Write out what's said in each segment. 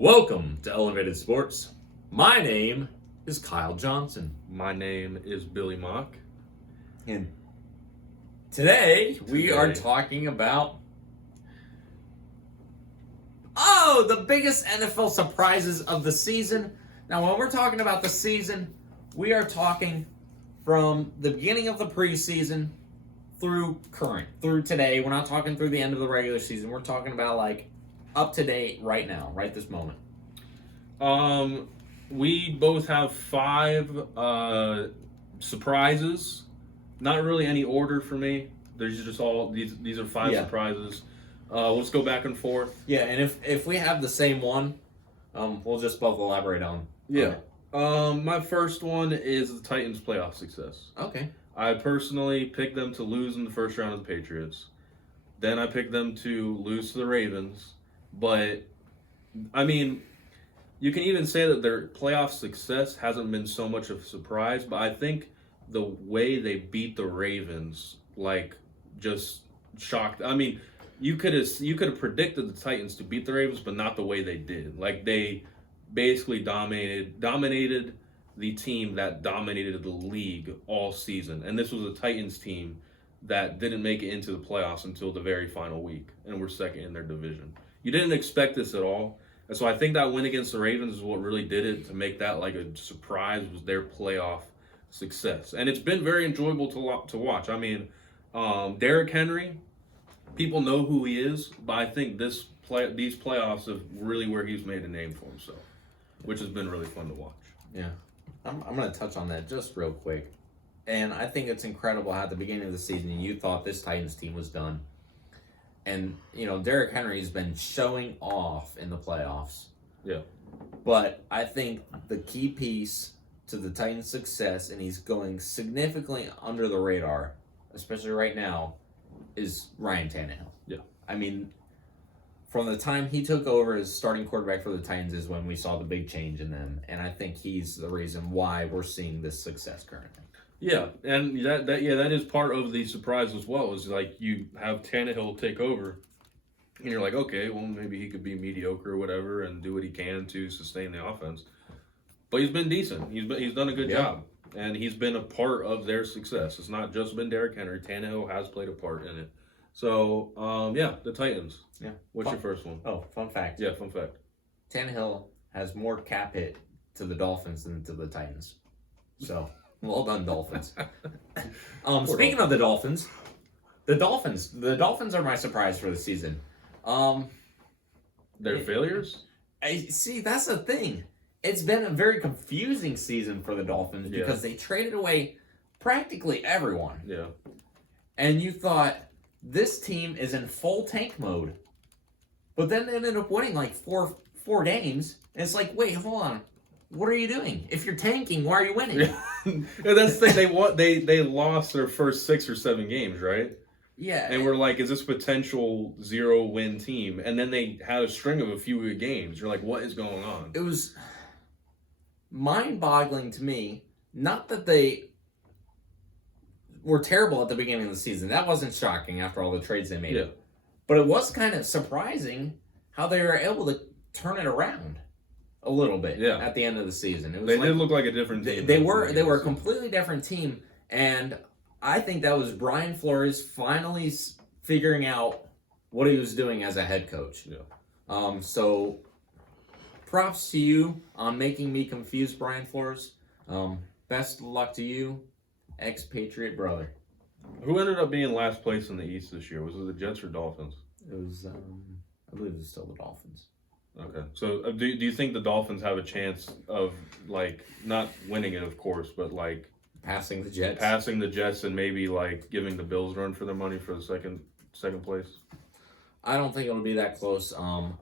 Welcome to Elevated Sports. My name is Kyle Johnson. My name is Billy Mock. And today we are talking about the biggest NFL surprises of the season. Now, when we're talking about the season, we are talking from the beginning of the preseason through today. We're not talking through the end of the regular season. We're talking about like up to date right now, right this moment. We both have 5 surprises. Not really any order for me. There's just all these are 5 surprises. Let's go back and forth. Yeah, and if we have the same one, we'll just both elaborate on. Yeah. My first one is the Titans' playoff success. Okay. I personally picked them to lose in the first round of the Patriots. Then I picked them to lose to the Ravens. But, I mean, you can even say that their playoff success hasn't been so much of a surprise, but I think the way they beat the Ravens, just shocked. I mean, you could have predicted the Titans to beat the Ravens, but not the way they did. Like, they basically dominated the team that dominated the league all season. And this was a Titans team that didn't make it into the playoffs until the very final week, and were second in their division. You didn't expect this at all. And so I think that win against the Ravens is what really did it to make that like a surprise, was their playoff success. And it's been very enjoyable to watch. I mean, Derrick Henry, people know who he is, but I think these playoffs are really where he's made a name for himself, which has been really fun to watch. Yeah. I'm going to touch on that just real quick. And I think it's incredible how at the beginning of the season you thought this Titans team was done. And, Derrick Henry's been showing off in the playoffs. Yeah. But I think the key piece to the Titans' success, and he's going significantly under the radar, especially right now, is Ryan Tannehill. Yeah. I mean, from the time he took over as starting quarterback for the Titans is when we saw the big change in them. And I think he's the reason why we're seeing this success currently. Yeah, and that is part of the surprise as well. Is like you have Tannehill take over, and you're like, okay, well maybe he could be mediocre or whatever and do what he can to sustain the offense. But he's been decent. He's done a good job, and he's been a part of their success. It's not just been Derrick Henry. Tannehill has played a part in it. So the Titans. Yeah. What's your first one? Oh, fun fact. Yeah, fun fact. Tannehill has more cap hit to the Dolphins than to the Titans. So. Well done, Dolphins. Speaking of the Dolphins are my surprise for the season. Their failures? See, that's the thing. It's been a very confusing season for the Dolphins because they traded away practically everyone. Yeah. And you thought, this team is in full tank mode. But then they ended up winning like four games. And it's like, wait, hold on. What are you doing? If you're tanking, why are you winning? Yeah, that's the thing. They lost their first 6 or 7 games, right? Yeah. And we're like, is this potential 0-win team? And then they had a string of a few good games. You're like, what is going on? It was mind-boggling to me. Not that they were terrible at the beginning of the season. That wasn't shocking after all the trades they made. Yeah. But it was kind of surprising how they were able to turn it around a little bit at the end of the season. It was did look like a different team. They were a completely different team, and I think that was Brian Flores finally figuring out what he was doing as a head coach. Yeah. So props to you on making me confuse Brian Flores. Best of luck to you, ex-Patriot brother. Who ended up being last place in the East this year? Was it the Jets or Dolphins? It was, I believe it was still the Dolphins. Okay, so do you think the Dolphins have a chance of, like, not winning it, of course, but, like... Passing the Jets? Passing the Jets and maybe, like, giving the Bills a run for their money for the second place? I don't think it'll be that close. From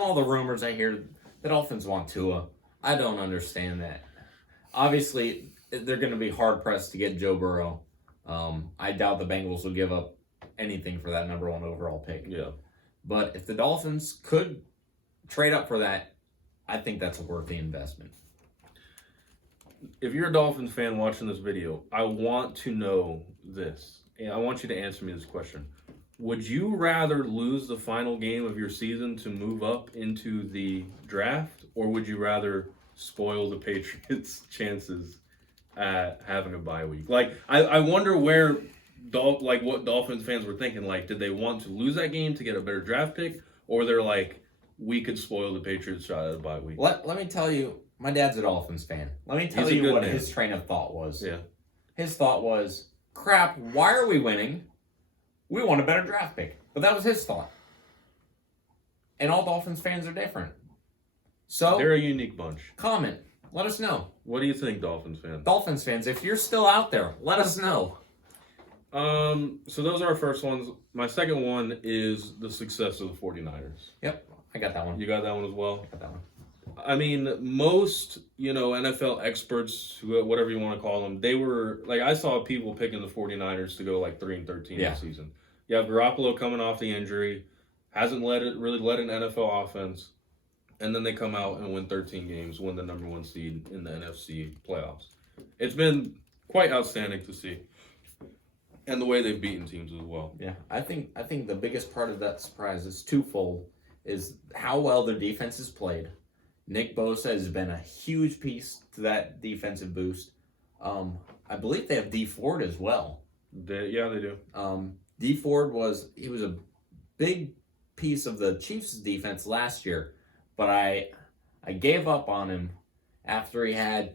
all the rumors I hear, the Dolphins want Tua. I don't understand that. Obviously, they're going to be hard-pressed to get Joe Burrow. I doubt the Bengals will give up anything for that number 1 overall pick. Yeah. But if the Dolphins could trade up for that, I think that's a worthy investment. If you're a Dolphins fan watching this video, I want to know this. And I want you to answer me this question. Would you rather lose the final game of your season to move up into the draft, or would you rather spoil the Patriots' chances at having a bye week? Like, I wonder where, what Dolphins fans were thinking. Like, did they want to lose that game to get a better draft pick, or they're like, we could spoil the Patriots' shot at a bye week? Let me tell you, my dad's a Dolphins fan. Let me tell He's a you good what man. his train of thought was. Yeah. His thought was, crap, why are we winning? We want a better draft pick. But that was his thought. And all Dolphins fans are different. So, They're a unique bunch. comment. Let us know. What do you think, Dolphins fans? Dolphins fans, if you're still out there, let us know. So those are our first ones. My second one is the success of the 49ers. Yep, I got that one. You got that one as well? Got that one. I mean, most, NFL experts, whatever you want to call them, they were, like, I saw people picking the 49ers to go, like, 3-13 Yeah. this season. You have Garoppolo coming off the injury, hasn't really led an NFL offense, and then they come out and win 13 games, win the number one seed in the NFC playoffs. It's been quite outstanding to see. And the way they've beaten teams as well. Yeah, I think the biggest part of that surprise is twofold: is how well their defense has played. Nick Bosa has been a huge piece to that defensive boost. I believe they have D Ford as well. They do. D Ford was a big piece of the Chiefs' defense last year, but I gave up on him after he had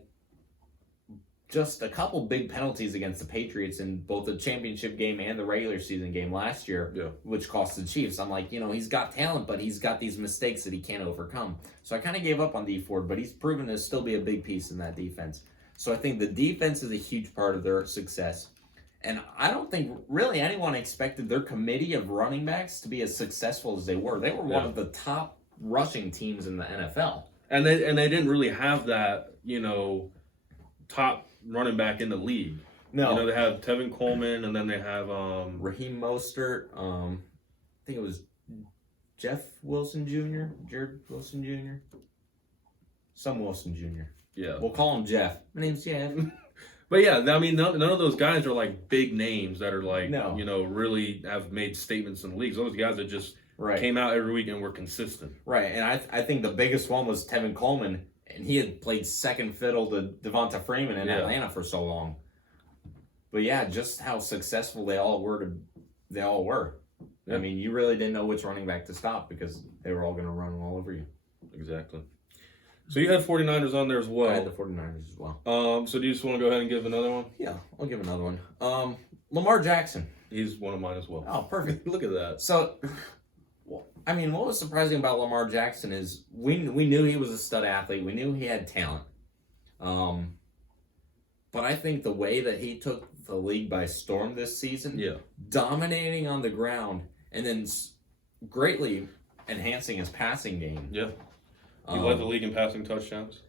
just a couple big penalties against the Patriots in both the championship game and the regular season game last year, which cost the Chiefs. I'm like, he's got talent, but he's got these mistakes that he can't overcome. So I kind of gave up on D Ford, but he's proven to still be a big piece in that defense. So I think the defense is a huge part of their success. And I don't think really anyone expected their committee of running backs to be as successful as they were. They were one of the top rushing teams in the NFL. And they didn't really have that, top running back in the league. No. They have Tevin Coleman, and then they have Raheem Mostert. I think it was Jeff Wilson Jr., Jared Wilson Jr., some Wilson Jr. Yeah. We'll call him Jeff. My name's Jeff. But yeah, I mean, none of those guys are like big names that are like, No. really have made statements in the leagues. Those guys that just Right. came out every week and were consistent. Right, and I think the biggest one was Tevin Coleman, and he had played second fiddle to Devonta Freeman in Atlanta for so long. But yeah, just how successful they all were. Yeah. I mean, you really didn't know which running back to stop because they were all going to run all over you. Exactly. So you had 49ers on there as well. I had the 49ers as well. So do you just want to go ahead and give another one? Yeah, I'll give another one. Lamar Jackson. He's one of mine as well. Oh, perfect. Look at that. So, I mean, what was surprising about Lamar Jackson is we knew he was a stud athlete. We knew he had talent. But I think the way that he took the league by storm this season, dominating on the ground, and then greatly enhancing his passing game. Yeah. He led the league in passing touchdowns.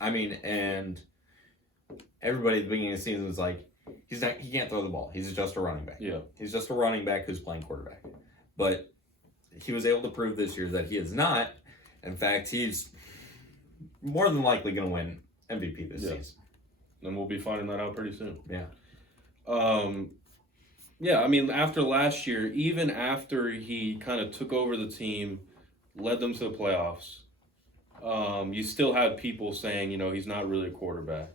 I mean, and everybody at the beginning of the season was like, he can't throw the ball. He's just a running back. Yeah. He's just a running back who's playing quarterback. But he was able to prove this year that he is not. In fact, he's more than likely going to win MVP this season. And we'll be finding that out pretty soon. Yeah. I mean, after last year, even after he kind of took over the team, led them to the playoffs, you still had people saying, he's not really a quarterback.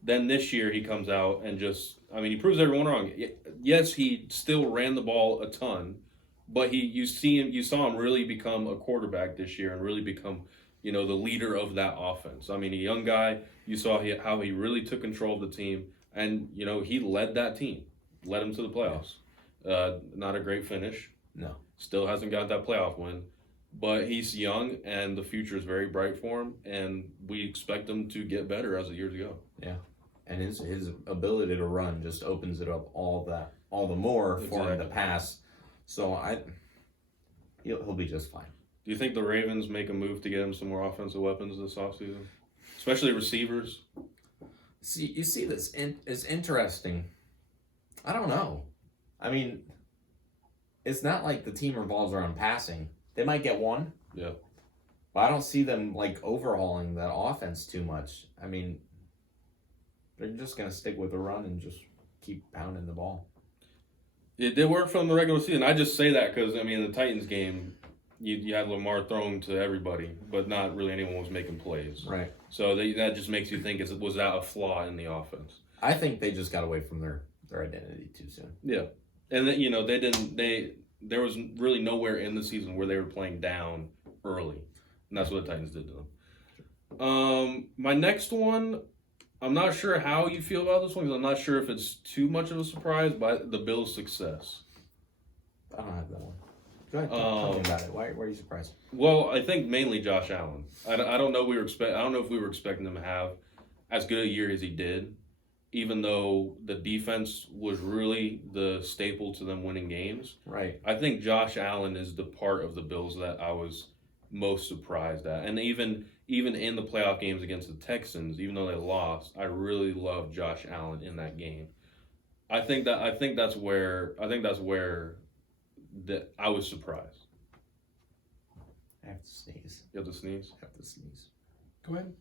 Then this year he comes out and he proves everyone wrong. Yes, he still ran the ball a ton, but you saw him really become a quarterback this year and really become, the leader of that offense. I mean, a young guy, you saw how he really took control of the team, and, he led that team, led him to the playoffs. Not a great finish. No. Still hasn't got that playoff win. But he's young, and the future is very bright for him, and we expect him to get better as the years go. Yeah, and his ability to run just opens it up all the more for him to pass. So he'll be just fine. Do you think the Ravens make a move to get him some more offensive weapons this offseason? Especially receivers? You see this is interesting. I don't know. I mean, it's not like the team revolves around passing. They might get one. Yeah. But I don't see them overhauling that offense too much. I mean, they're just going to stick with the run and just keep pounding the ball. It did work from the regular season. I just say that because, I mean, the Titans game, you had Lamar throwing to everybody, but not really anyone was making plays. Right. So that just makes you think, was that a flaw in the offense? I think they just got away from their identity too soon. Yeah. And, there was really nowhere in the season where they were playing down early. And that's what the Titans did to them. My next one, I'm not sure how you feel about this one because I'm not sure if it's too much of a surprise, but the Bills' success. I don't have that one. Go ahead, tell me about it. Why are you surprised? Well, I think mainly Josh Allen. I don't know I don't know if we were expecting him to have as good a year as he did, even though the defense was really the staple to them winning games. Right. I think Josh Allen is the part of the Bills that I was most surprised at. And even in the playoff games against the Texans, even though they lost, I really loved Josh Allen in that game. I think that's where that I was surprised. I have to sneeze. You have to sneeze? I have to sneeze. Go ahead.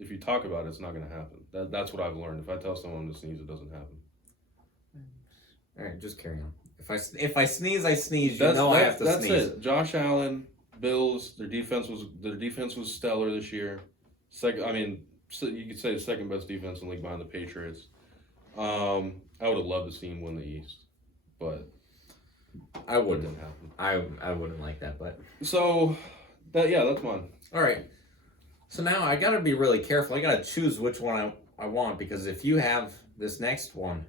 If you talk about it, it's not going to happen. That's what I've learned. If I tell someone to sneeze, it doesn't happen. All right, just carry on. If I sneeze, I sneeze. I have to sneeze. That's it. Josh Allen, Bills. Their defense was stellar this year. You could say the second best defense in the league behind the Patriots. I would have loved to see him win the East, but I wouldn't. It didn't happen. I wouldn't like that, but so that's mine. All right. So now I got to be really careful. I got to choose which one I want because if you have this next one,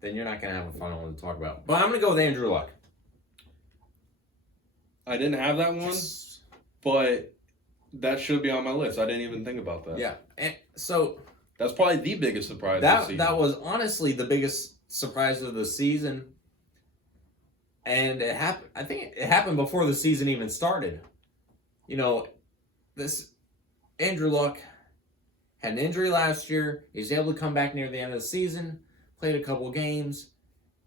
then you're not going to have a final one to talk about. But I'm going to go with Andrew Luck. I didn't have that one, but that should be on my list. I didn't even think about that. Yeah. And so that's probably the biggest surprise of the season. That was honestly the biggest surprise of the season. And it happened. I think it happened before the season even started. This Andrew Luck had an injury last year. He was able to come back near the end of the season, played a couple games,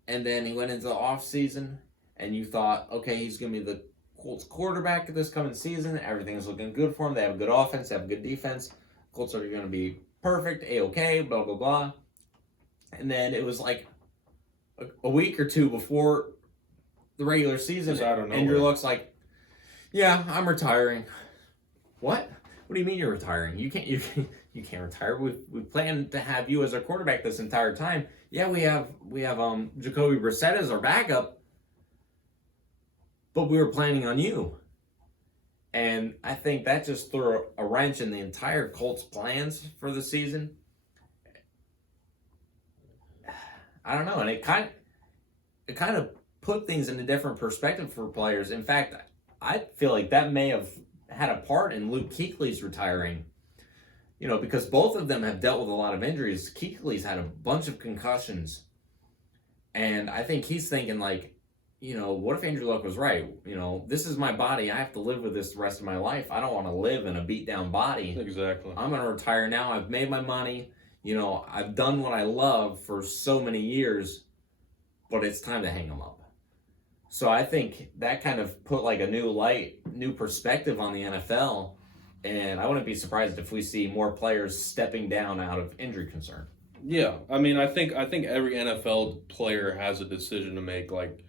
and then he went into the offseason, and you thought, okay, he's going to be the Colts quarterback this coming season. Everything's looking good for him. They have a good offense. They have a good defense. Colts are going to be perfect, A-okay, blah, blah, blah. And then it was like a week or two before the regular season, Andrew Luck's like, yeah, I'm retiring. What? What do you mean you're retiring? You can't retire. We planned to have you as our quarterback this entire time. Yeah, we have Jacoby Brissett as our backup, but we were planning on you. And I think that just threw a wrench in the entire Colts plans for the season. I don't know, and it kind of put things in a different perspective for players. In fact, I feel like that may have had a part in Luke Kuechly's retiring. Because both of them have dealt with a lot of injuries. Kuechly's had a bunch of concussions. And I think he's thinking like, what if Andrew Luck was right? This is my body. I have to live with this the rest of my life. I don't want to live in a beat down body. Exactly. I'm going to retire now. I've made my money. I've done what I love for so many years, but it's time to hang them up. So I think that kind of put like a new perspective on the NFL. And I wouldn't be surprised if we see more players stepping down out of injury concern. Yeah, I mean, I think every NFL player has a decision to make, like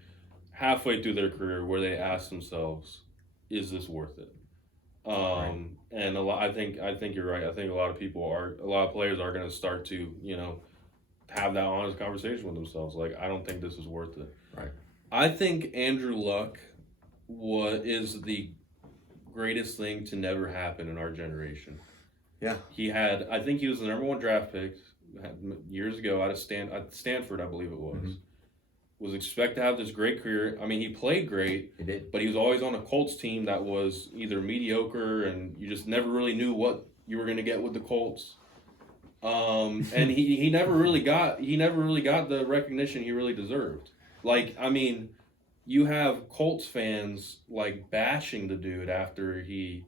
halfway through their career, where they ask themselves, "Is this worth it?" Right. And I think you're right. I think a lot of players are going to start to, have that honest conversation with themselves. Like, I don't think this is worth it. Right. I think Andrew Luck is the greatest thing to never happen in our generation. Yeah. I think he was the number one draft pick years ago out of Stanford, I believe it was. Mm-hmm. Was expected to have this great career. I mean, he played great. He did. But he was always on a Colts team that was either mediocre and you just never really knew what you were going to get with the Colts. And he never really got the recognition he really deserved. Like, I mean, you have Colts fans like bashing the dude after he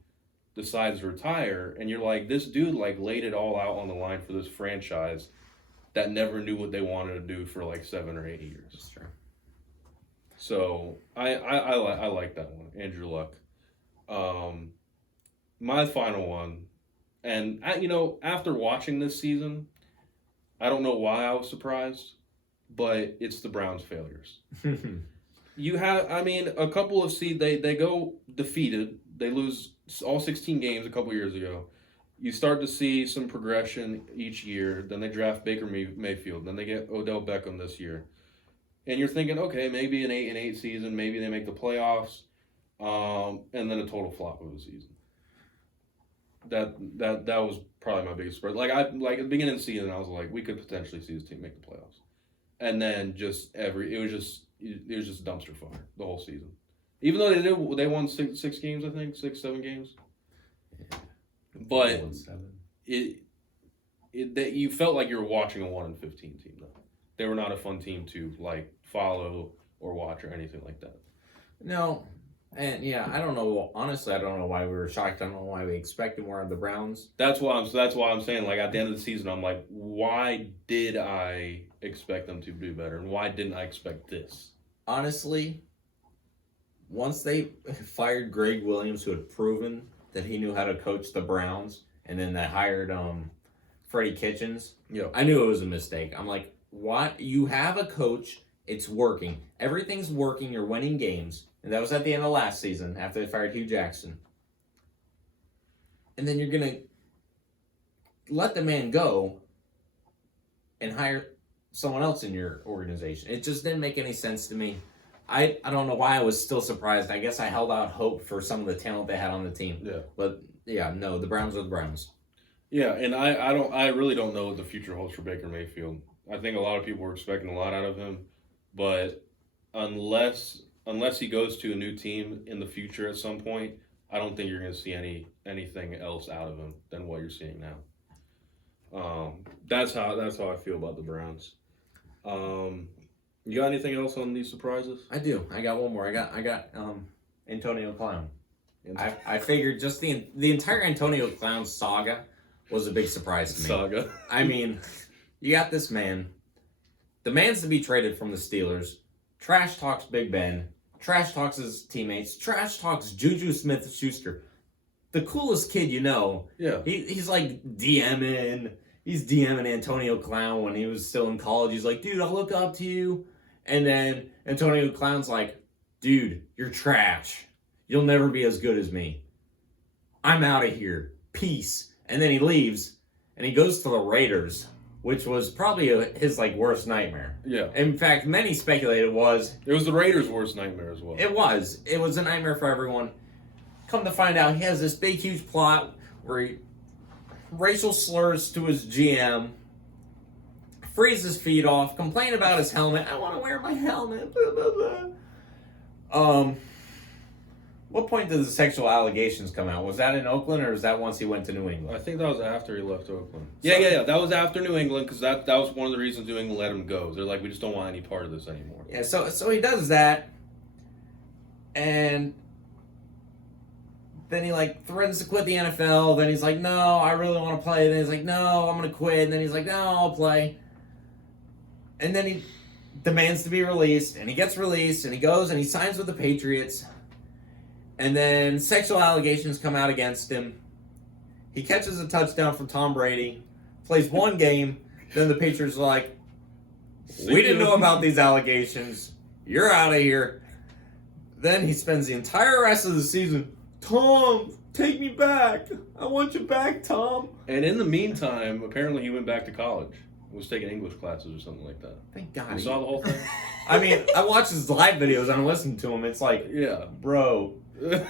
decides to retire, and you're like, this dude like laid it all out on the line for this franchise that never knew what they wanted to do for like 7 or 8 years. That's true. So I like that one, Andrew Luck. My final one, and after watching this season, I don't know why I was surprised, but it's the Browns' failures. You have, I mean, a couple of seed, they go defeated. They lose all 16 games a couple years ago. You start to see some progression each year. Then they draft Baker Mayfield. Then they get Odell Beckham this year. And you're thinking, okay, maybe an 8-8 season. Maybe they make the playoffs. And then a total flop of a season. That was probably my biggest surprise. Like at the beginning of the season, I was like, we could potentially see this team make the playoffs. And then it was just dumpster fire the whole season. Even though they won six games, I think 6-7 games. Yeah. But that you felt like you were watching a 1-15 team though. They were not a fun team to like follow or watch or anything like that. No, and yeah, I don't know. Honestly, I don't know why we were shocked. I don't know why we expected more of the Browns. That's why I'm saying, like, at the end of the season, I'm like, why did I expect them to do better, and why didn't I expect this? Honestly, once they fired Greg Williams, who had proven that he knew how to coach the Browns, and then they hired Freddie Kitchens, Yeah. I knew it was a mistake. I'm like, what? You have a coach. It's working. Everything's working. You're winning games. And that was at the end of last season after they fired Hugh Jackson. And then you're going to let the man go and hire someone else in your organization. It just didn't make any sense to me. I don't know why I was still surprised. I guess I held out hope for some of the talent they had on the team. Yeah. But, yeah, no, the Browns are the Browns. Yeah, and I really don't know what the future holds for Baker Mayfield. I think a lot of people were expecting a lot out of him, but unless he goes to a new team in the future at some point, I don't think you're going to see anything else out of him than what you're seeing now. That's how I feel about the Browns. You got anything else on these surprises? I do. I got one more. I got Antonio Clown. I figured just the entire Antonio Clown saga was a big surprise to me. Saga. I mean, you got this man. The man's to be traded from the Steelers. Trash talks Big Ben. Trash talks his teammates. Trash talks Juju Smith-Schuster. The coolest kid you know. Yeah. He's like DMing. He's DMing Antonio Clown when he was still in college. He's like, dude, I look up to you. And then Antonio Clown's like, dude, you're trash. You'll never be as good as me. I'm out of here. Peace. And then he leaves, and he goes to the Raiders, which was probably his worst nightmare. Yeah. In fact, many speculated it was the Raiders' worst nightmare as well. It was a nightmare for everyone. Come to find out, he has this big, huge plot where he racial slurs to his GM, frees his feet off, complain about his helmet. I want to wear my helmet. Blah, blah, blah. What point did the sexual allegations come out? Was that in Oakland, or was that once he went to New England? I think that was after he left Oakland. Yeah. That was after New England, because that was one of the reasons New England let him go. They're like, we just don't want any part of this anymore. Yeah, so he does that, and then he threatens to quit the NFL. Then he's like, no, I really want to play. Then he's like, no, I'm going to quit. And then he's like, no, I'll play. And then he demands to be released, and he gets released, and he goes and he signs with the Patriots. And then sexual allegations come out against him. He catches a touchdown from Tom Brady, plays one game, then the Patriots are like, we didn't know about these allegations. You're out of here. Then he spends the entire rest of the season, Tom, take me back. I want you back, Tom. And in the meantime, apparently he went back to college. Was taking English classes or something like that. Thank God. You saw the whole thing? I mean, I watch his live videos and I listen to him. It's like, yeah. Bro.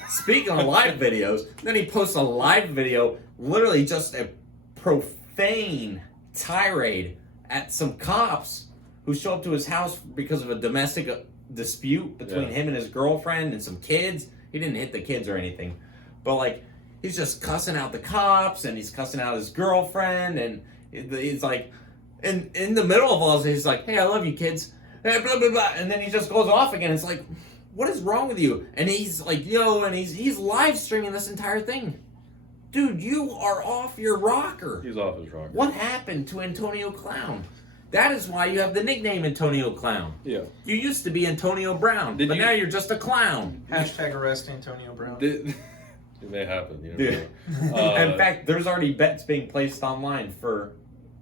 Speaking of live videos, then he posts a live video, literally just a profane tirade at some cops who show up to his house because of a domestic dispute between him and his girlfriend and some kids. He didn't hit the kids or anything, but he's just cussing out the cops and he's cussing out his girlfriend, and he's like, in the middle of all this, he's like, hey, I love you kids, blah, blah, blah, and then he just goes off again. It's like, what is wrong with you? And he's like, yo, and he's live streaming this entire thing. Dude, you are off your rocker. He's off his rocker. What happened to Antonio Clown? That is why you have the nickname Antonio Clown. Yeah. You used to be Antonio Brown, now you're just a clown. Hashtag arrest Antonio Brown. It may happen. You know. In fact, there's already bets being placed online for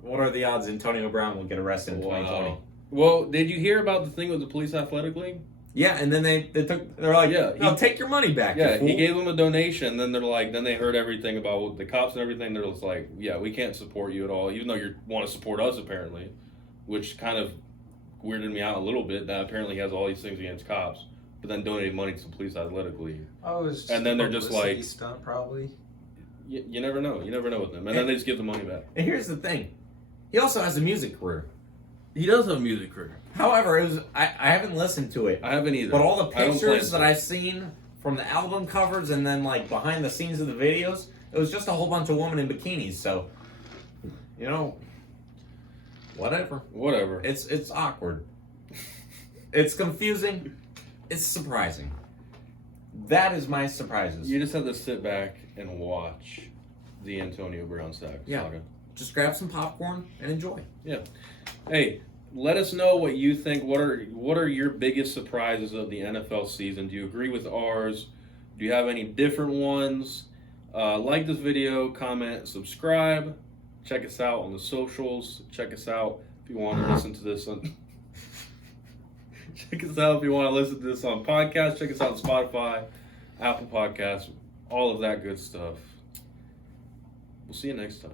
what are the odds Antonio Brown will get arrested in 2020. Well, did you hear about the thing with the police athletic league? Yeah, and then they're like, Yeah, no, take your money back. Yeah, you fool." he gave them a donation. Then they're like, then they heard everything about the cops and everything. They're just like, yeah, we can't support you at all, even though you want to support us apparently, which kind of weirded me out a little bit. That apparently he has all these things against cops, but then donated money to the police athletic league. Oh, it's just And then a they're just publicity like- stunt, probably. You never know. You never know with them. And then they just give the money back. And here's the thing, he also has a music career. He does have a music career. However, I haven't listened to it, I haven't either. but all the I don't pictures plan that to. I've seen from the album covers and then like behind the scenes of the videos, it was just a whole bunch of women in bikinis. So, whatever. Whatever. It's awkward. It's confusing. It's surprising. That is my surprises. You just have to sit back and watch the Antonio Brown saga. Yeah. Just grab some popcorn and enjoy. Hey, let us know what you think. What are your biggest surprises of the NFL season? Do you agree with ours? Do you have any different ones? Like this video, comment, subscribe. Check us out on the socials. Check us out if you want to listen to this on. Check us out if you want to listen to this on podcast. Check us out on Spotify, Apple Podcasts, all of that good stuff. We'll see you next time.